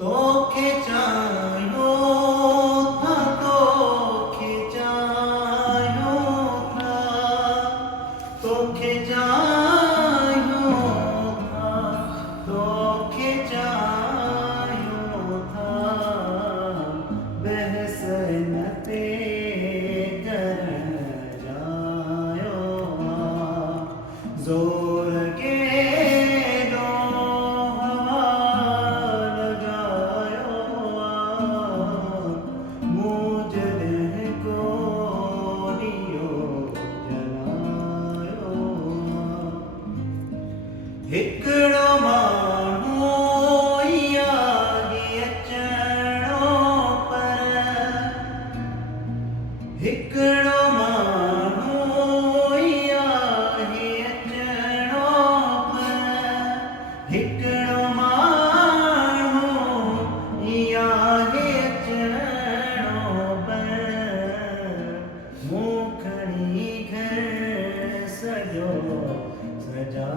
तोखे चाहियो था, तोखे चाहियो था, तोखे चाहियो था, तोखे चाहियो था। बहस न ते करण जायो ज़ोर के हिकिड़ो माण्हू यादि अचणो पर, हिकिड़ो माण्हू यादि अचणो पर, हिकिड़ो माण्हू यादि अचणो पर। मूं खणी घर सॼो सजा